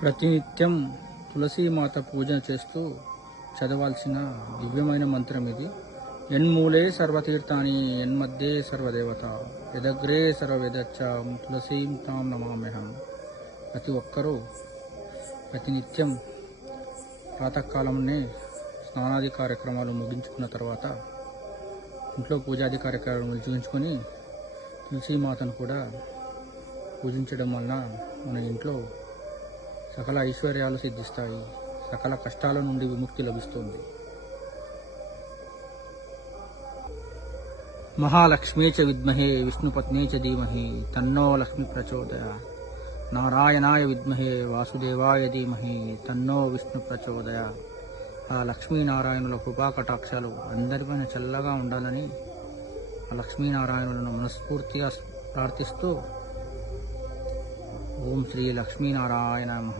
ప్రతినిత్యం తులసీమాత పూజ చేస్తూ చదవాల్సిన దివ్యమైన మంత్రం ఇది. యన్మూలే సర్వతీర్థాని యన్మధ్యే సర్వదేవత యదగ్రే సర్వవేదచ్చ తులసీం తాం నమామ్యహం. ప్రతి ఒక్కరూ ప్రతినిత్యం ప్రాతకాలంనే స్నానాది కార్యక్రమాలు ముగించుకున్న తర్వాత ఇంట్లో పూజాది కార్యక్రమాలు ముగించుకొని తులసీమాతను కూడా పూజించడం వలన మన ఇంట్లో సకల ఐశ్వర్యాలు సిద్ధిస్తాయి, సకల కష్టాల నుండి విముక్తి లభిస్తుంది. మహాలక్ష్మీ చ విద్మహే విష్ణుపత్నే చ ధీమహి తన్నో లక్ష్మి ప్రచోదయాత్. నారాయణాయ విద్మహే వాసుదేవాయ ధీమహి తన్నో విష్ణు ప్రచోదయాత్. ఆ లక్ష్మీనారాయణుల కృపా కటాక్షాలు అందరిపైన చల్లగా ఉండాలని ఆ లక్ష్మీనారాయణులను మనస్ఫూర్తిగా ప్రార్థిస్తూ ఓం శ్రీ లక్ష్మీనారాయణ నమః.